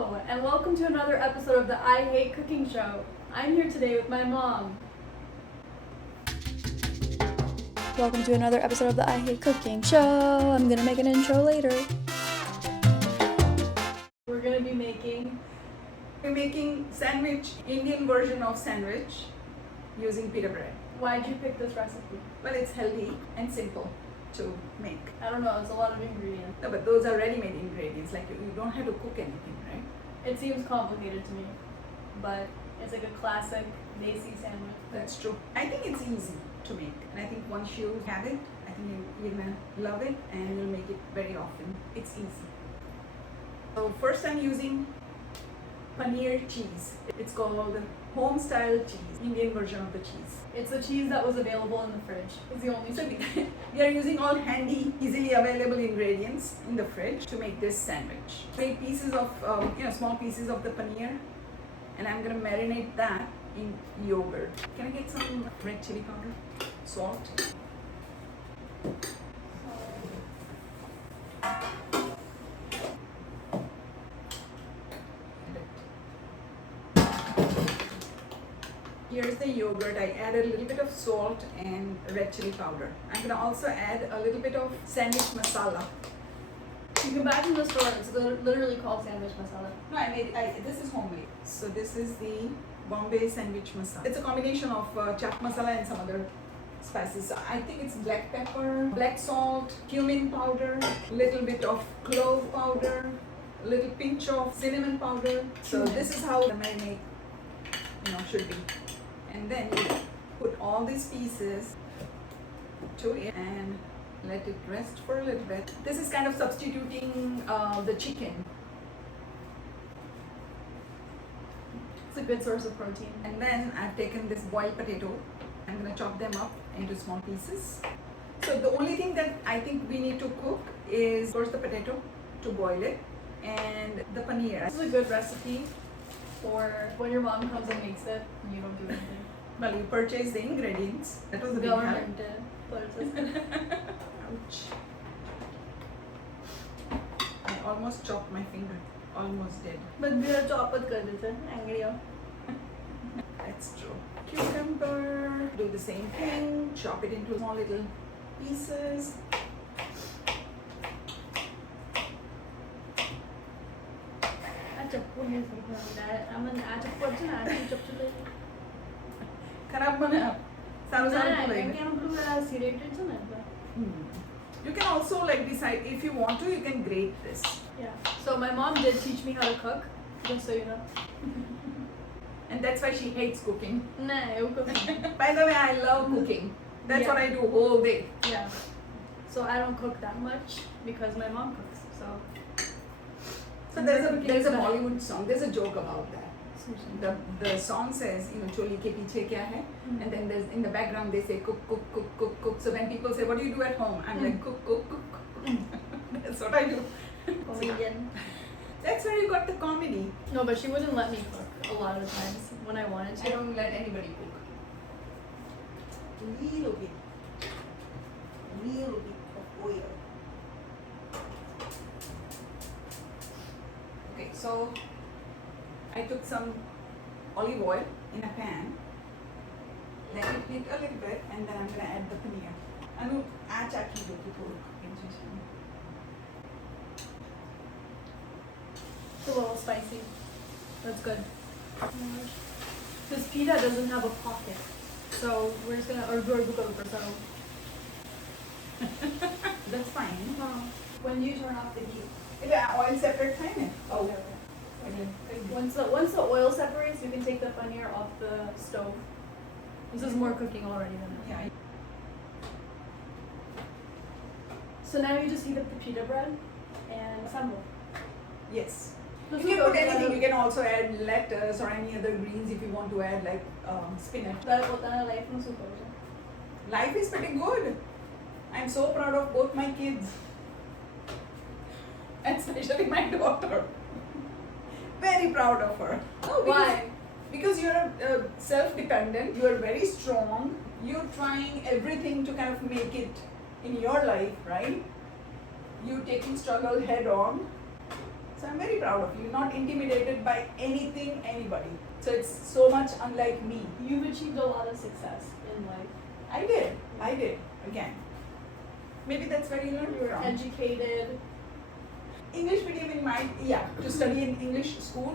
Hello, and welcome to another episode of the I Hate Cooking Show. I'm here today with my mom. Welcome to another episode of the I Hate Cooking Show. I'm gonna make an intro later. We're gonna be making sandwich, Indian version of sandwich using pita bread. Why'd you pick this recipe? Well, it's healthy and simple to make. I don't know, it's a lot of ingredients. No, but those are ready-made ingredients. Like you don't have to cook anything, right? It seems complicated to me, but it's like a classic Desi sandwich. That's true. I think it's easy to make, and I think once you have it, I think you're gonna love it, and you'll make it very often. It's easy. So first, I'm using paneer cheese. It's called home-style cheese, Indian version of the cheese. It's the cheese that was available in the fridge. It's the only So cheese. we are using all handy, easily available ingredients in the fridge to make this sandwich. 8 pieces of, small pieces of the paneer, and I'm gonna marinate that in yogurt. Can I get some red chili powder, salt? Here's the yogurt. I added a little bit of salt and red chili powder. I'm gonna also add a little bit of sandwich masala. You can buy it from the store. It's literally called sandwich masala. No, this is homemade. So this is the Bombay sandwich masala. It's a combination of chaat masala and some other spices. I think it's black pepper, black salt, cumin powder, little bit of clove powder, a little pinch of cinnamon powder. So this is how the marinade, should be. And then you put all these pieces to it and let it rest for a little bit. This is kind of substituting the chicken. It's a good source of protein. And then I've taken this boiled potato. I'm going to chop them up into small pieces. So the only thing that I think we need to cook is first the potato to boil it and the paneer. This is a good recipe for when your mom comes and makes it and you don't do anything. Well, you purchase the ingredients. That was a big help. Government did, but it's just Ouch. I almost chopped my finger. Almost did. but we are chop it कर देते हैं angry हो. That's true. Cucumber. Do the same thing. Chop it into small little pieces. चप्पू नहीं सीखना मैं आज चप्पू अच्छा ना आज चप्पू ले खराब बना सारू सारू I बोलेगा. can't believe serrated so ना You can also decide if you want to, you can grate this. yeah so my mom did teach me how to cook just so you know And that's why she hates cooking. nah you cook By the way, I love cooking. That's what I do whole day. yeah so I don't cook that much because my mom cooks so So there's a Bollywood song. There's a joke about that. The song says, choli ke piche kya hai? And then there's in the background they say cook, cook, cook, cook, cook. So when people say, what do you do at home? I'm like cook, cook, cook, cook. That's what I do. comedian That's where you got the comedy. no but she wouldn't let me cook a lot of the times when I wanted I to don't let anybody cook. Little bit of oil. Okay, so I took some olive oil in a pan. Let it heat a little bit, and then I'm gonna add the paneer. Anu, add chutney to it's a little spicy that's good this pita doesn't have a pocket so we're just gonna so That's fine. when do you turn off the heat Yeah, oil separate time. Okay. Once the oil separates, you can take the paneer off the stove. This is more cooking already than that. Yeah. So now you just heat up the pita bread and assemble. Yes. You can put anything. You can also add lettuce or any other greens if you want to add spinach. Life is pretty good. I'm so proud of both my kids. Especially my daughter. Very proud of her. Why? Because you're self-dependent, you're very strong, you're trying everything to kind of make it in your life, right? You taking struggle head on. So I'm very proud of you. Not intimidated by anything, anybody. So it's so much unlike me. You've achieved a lot of success in life. I did. Again. Maybe that's where you learned You were from. educated. English medium in my, to study in English school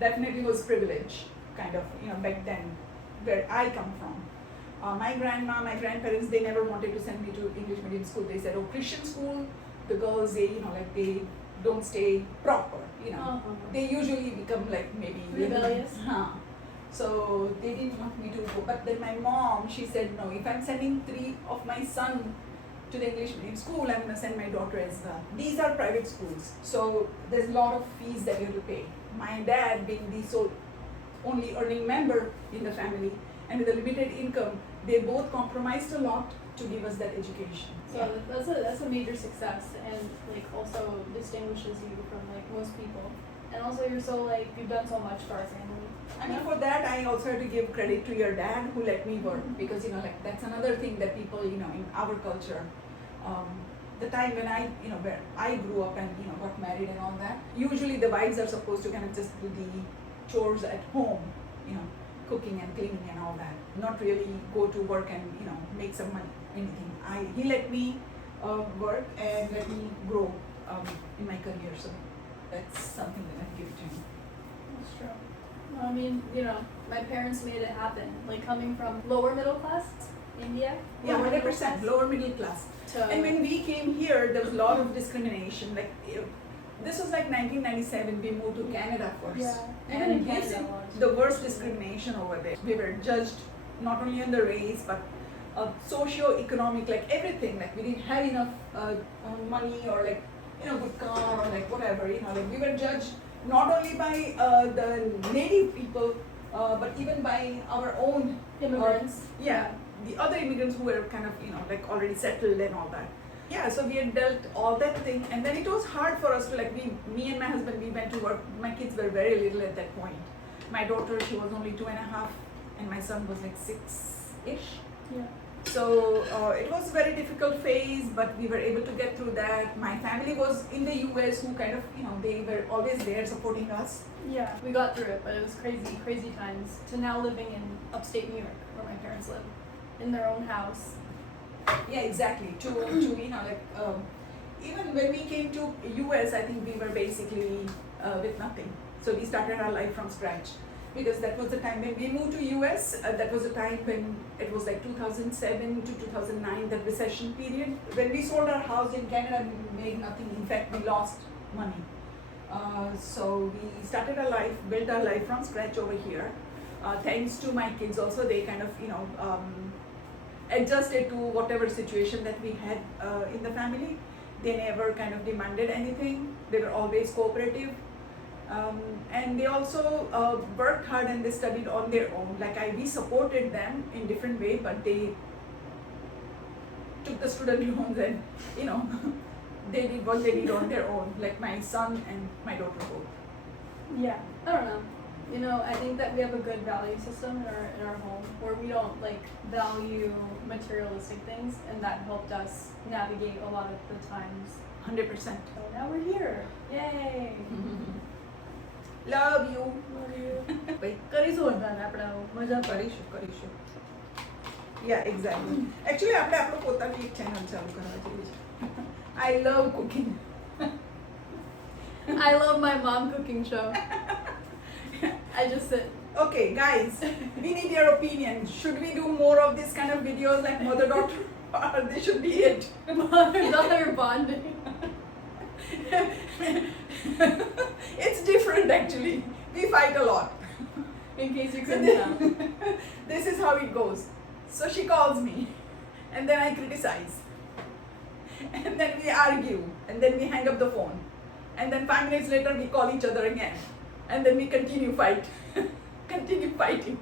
definitely was privilege, kind of, back then, where I come from. My grandma, my grandparents, they never wanted to send me to English medium school. They said, oh, Christian school, the girls, they, they don't stay proper, They usually become like maybe rebellious. So they didn't want me to go. But then my mom, she said, no, if I'm sending 3 of my son to the English medium school, I'm going to send my daughter as well. These are private schools, so there's a lot of fees that you have to pay. My dad, being the sole only earning member in the family and with a limited income, they both compromised a lot to give us that education. So that's a major success, and like also distinguishes you from like most people. And also you've done so much for our family. I mean, for that, I also have to give credit to your dad who let me work, because that's another thing that people in our culture, the time when where I grew up and got married and all that. Usually the wives are supposed to kind of just do the chores at home, cooking and cleaning and all that. Not really go to work and make some money, anything. He let me work and let me grow in my career. So that's something that I give to him. That's true. Well, I mean, my parents made it happen. Like coming from lower middle class, India. Yeah, 100% lower middle class. And when we came here, there was a lot of discrimination. Like this was like 1997. We moved to Canada first, Yeah. and we seen the worst discrimination over there. We were judged not only on the race but socio-economic, like everything. Like we didn't have enough money or like good car or like whatever. Like we were judged not only by the native people, but even by our own immigrants. The other immigrants who were kind of like already settled and all that. Yeah, so we had dealt all that thing, and then it was hard for us to me and my husband, we went to work. My kids were very little at that point. My daughter, she was only 2.5, and my son was like 6-ish. Yeah. So it was a very difficult phase, but we were able to get through that. My family was in the US, who kind of they were always there supporting us. Yeah, we got through it, but it was crazy times. To now living in upstate New York, where my parents live, in their own house. Yeah, exactly. To even when we came to US, I think we were basically with nothing. So we started our life from scratch, because that was the time when we moved to US. That was the time when it was like 2007 to 2009, the recession period. When we sold our house in Canada, we made nothing. In fact, we lost money. So we started our life, built our life from scratch over here. Thanks to my kids also, they kind of adjusted to whatever situation that we had in the family. They never kind of demanded anything. They were always cooperative. And they also worked hard and they studied on their own. We supported them in different ways, but they took the student loans and, they did what they did on their own, like my son and my daughter both. Yeah, I don't know. I think that we have a good value system in our home where we don't value materialistic things, and that helped us navigate a lot of the times. 100%. So now we're here. Yay! Love you. Love you. કરીશું અંદાજ આપણે મજા કરીશું. Yeah, exactly. Actually, આપણે આપણો પોતાની એક channel ચાલુ કરવા જેવી છે. I love cooking. I love my mom cooking show. I just sit. Okay, guys, we need your opinion. Should we do more of this kind of videos like mother-daughter, or this should be it? Mother-daughter bonding. It's different actually. We fight a lot. In case you couldn't tell. This is how it goes. So she calls me, and then I criticize, and then we argue, and then we hang up the phone, and then 5 minutes later we call each other again, and then we continue fighting,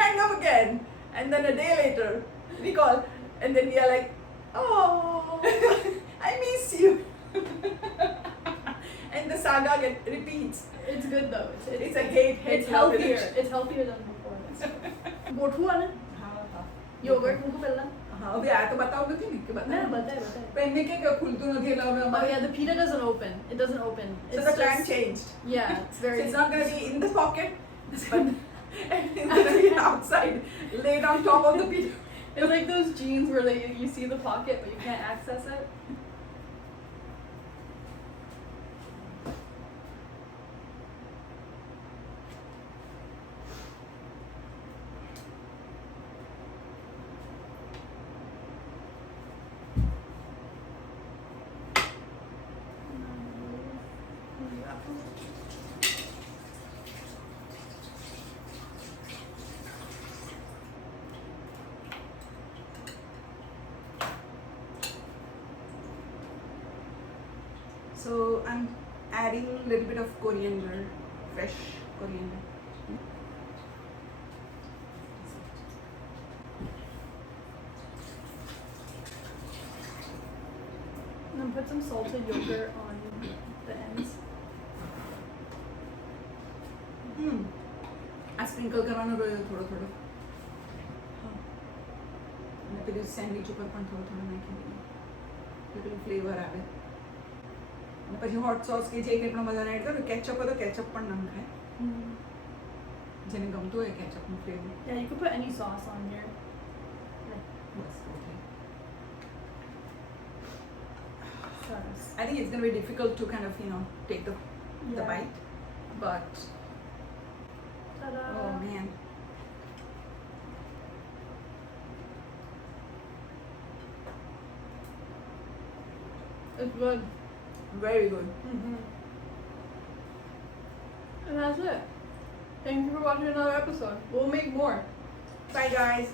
hang up again, and then a day later we call, and then we are like, oh, I miss you. And the saga repeats. It's good though. It's a hate. It's healthier. It's healthier than before. Gotu ana? Yogurt muku pella? हाँ अभी आया तो बताओ मुझे नहीं कि No, बताओ but पहनने के क्या खुलतू नहीं खेला हुआ Oh हमारे yeah, the pita doesn't open. It doesn't open. so the plan changed Yeah, it's so very. it's not gonna be in the pocket but it's gonna be outside laid on top of the pizza. It's like those jeans where you see the pocket but you can't access it. So I'm adding a little bit of coriander, fresh coriander. And then put some salted yogurt on the ends. આ sprinkle કરવાનો રહ્યો થોડો થોડો અને પેલું sandwich ઉપર પણ થોડો થોડો નાખી દઈએ એટલે પેલું ફ્લેવર આવે અને પછી હોટ સોસ કે જે કંઈ પણ બધાને એડ કરો કેચઅપ હોય તો કેચઅપ પણ નખાય જેને ગમતું હોય કેચઅપનું flavour Yeah, you could put any sauce on here. બસ okay Sauce. I think it's going to be difficult to kind of, take the Yeah. bite. But, Ta-da! oh man. It's good. Very good. And that's it. Thank you for watching another episode. We'll make more. Bye guys.